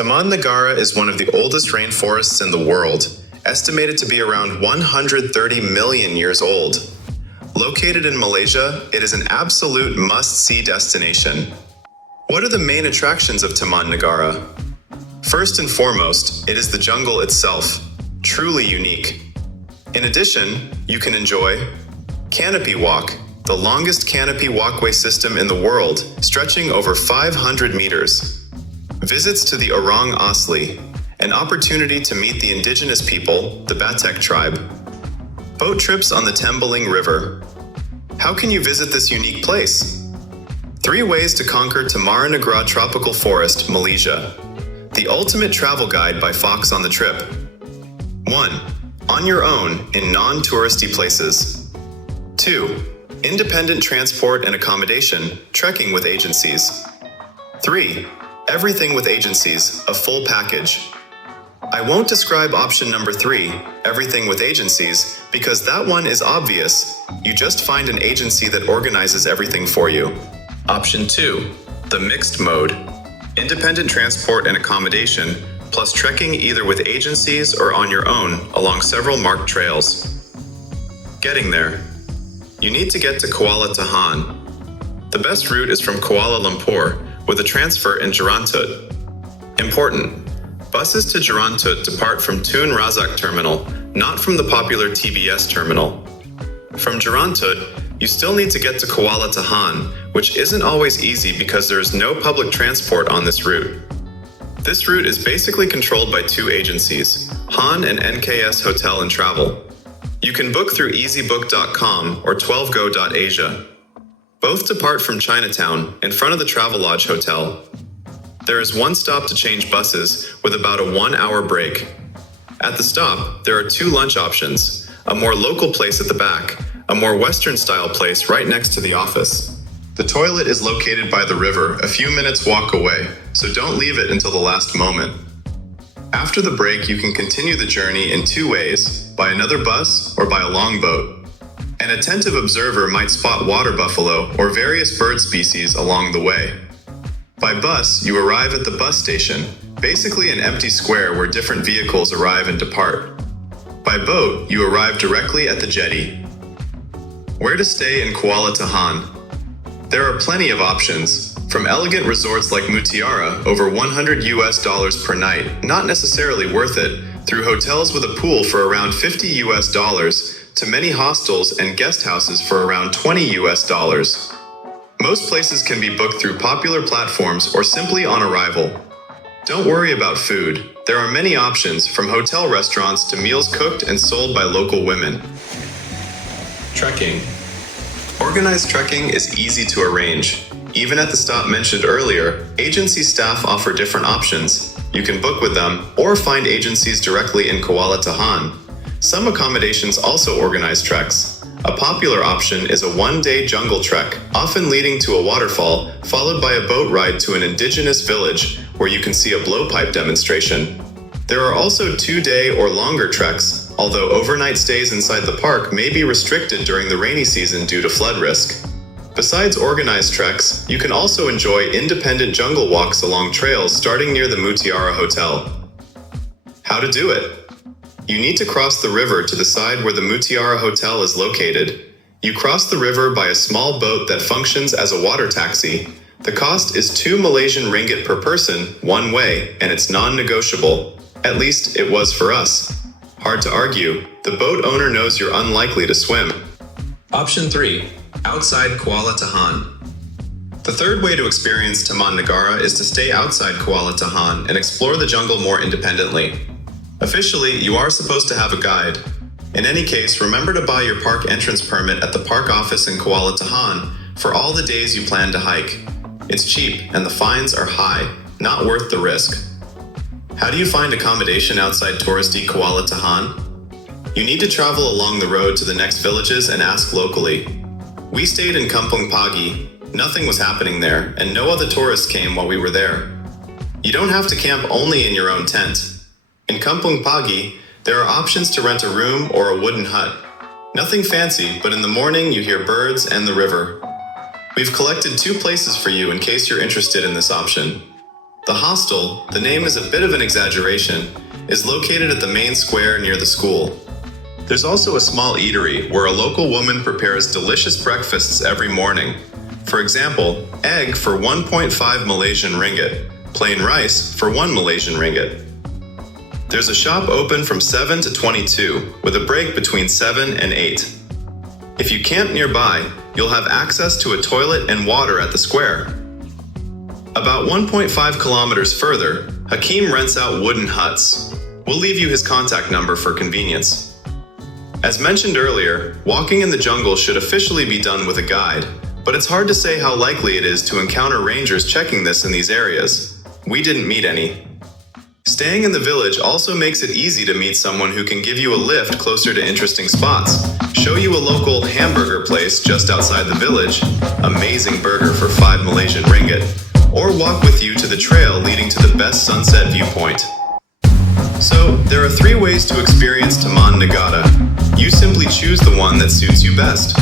Taman Negara is one of the oldest rainforests in the world, estimated to be around 130 million years old. Located in Malaysia, it is an absolute must-see destination. What are the main attractions of Taman Negara? First and foremost, it is the jungle itself, truly unique. In addition, you can enjoy Canopy Walk, the longest canopy walkway system in the world, stretching over 500 meters. Visits to the Orang Asli, an opportunity to meet the indigenous people, the Batek tribe. Boat trips on the Tembeling River. How can you visit this unique place? 3 ways to conquer Taman Negara Tropical Forest, Malaysia. The ultimate travel guide by Fox on the Trip. 1. On your own in non-touristy places. 2. Independent transport and accommodation, trekking with agencies. 3. Everything with agencies, a full package. I won't describe option number 3, everything with agencies, because that one is obvious. You just find an agency that organizes everything for you. Option 2, the mixed mode. Independent transport and accommodation, plus trekking either with agencies or on your own along several marked trails. Getting there. You need to get to Kuala Tahan. The best route is from Kuala Lumpur, with a transfer in Jerantut. Important. Buses to Jerantut depart from Tun Razak Terminal, not from the popular TBS terminal. From Jerantut, you still need to get to Kuala Tahan, which isn't always easy because there is no public transport on this route. This route is basically controlled by 2 agencies, Han and NKS Hotel and Travel. You can book through easybook.com or 12go.asia. Both depart from Chinatown, in front of the Travelodge Hotel. There is 1 stop to change buses, with about a 1-hour break. At the stop, there are 2 lunch options, a more local place at the back, a more Western-style place right next to the office. The toilet is located by the river, a few minutes walk away, so don't leave it until the last moment. After the break, you can continue the journey in 2 ways, by another bus or by a longboat. An attentive observer might spot water buffalo or various bird species along the way. By bus, you arrive at the bus station, basically an empty square where different vehicles arrive and depart. By boat, you arrive directly at the jetty. Where to stay in Kuala Tahan? There are plenty of options, from elegant resorts like Mutiara, over $100 per night, not necessarily worth it, through hotels with a pool for around $50 to many hostels and guest houses for around $20. Most places can be booked through popular platforms or simply on arrival. Don't worry about food. There are many options, from hotel restaurants to meals cooked and sold by local women. Trekking. Organized trekking is easy to arrange. Even at the stop mentioned earlier, agency staff offer different options. You can book with them or find agencies directly in Kuala Tahan. Some accommodations also organize treks. A popular option is a 1-day jungle trek, often leading to a waterfall, followed by a boat ride to an indigenous village where you can see a blowpipe demonstration. There are also 2-day or longer treks, although overnight stays inside the park may be restricted during the rainy season due to flood risk. Besides organized treks, you can also enjoy independent jungle walks along trails starting near the Mutiara Hotel. How to do it? You need to cross the river to the side where the Mutiara Hotel is located. You cross the river by a small boat that functions as a water taxi. The cost is 2 Malaysian ringgit per person, one way, and it's non-negotiable. At least it was for us. Hard to argue. The boat owner knows you're unlikely to swim. Option 3. Outside Kuala Tahan. The third way to experience Taman Negara is to stay outside Kuala Tahan and explore the jungle more independently. Officially, you are supposed to have a guide. In any case, remember to buy your park entrance permit at the park office in Kuala Tahan for all the days you plan to hike. It's cheap and the fines are high, not worth the risk. How do you find accommodation outside touristy Kuala Tahan? You need to travel along the road to the next villages and ask locally. We stayed in Kampung Pagi. Nothing was happening there, and no other tourists came while we were there. You don't have to camp only in your own tent. In Kampung Pagi, there are options to rent a room or a wooden hut. Nothing fancy, but in the morning you hear birds and the river. We've collected 2 places for you in case you're interested in this option. The hostel, the name is a bit of an exaggeration, is located at the main square near the school. There's also a small eatery where a local woman prepares delicious breakfasts every morning. For example, egg for 1.5 Malaysian ringgit, plain rice for 1 Malaysian ringgit. There's a shop open from 7 to 22, with a break between 7 and 8. If you camp nearby, you'll have access to a toilet and water at the square. About 1.5 kilometers further, Hakeem rents out wooden huts. We'll leave you his contact number for convenience. As mentioned earlier, walking in the jungle should officially be done with a guide, but it's hard to say how likely it is to encounter rangers checking this in these areas. We didn't meet any. Staying in the village also makes it easy to meet someone who can give you a lift closer to interesting spots, show you a local hamburger place just outside the village, amazing burger for 5 Malaysian ringgit, or walk with you to the trail leading to the best sunset viewpoint. So, there are 3 ways to experience Taman Negara. You simply choose the one that suits you best.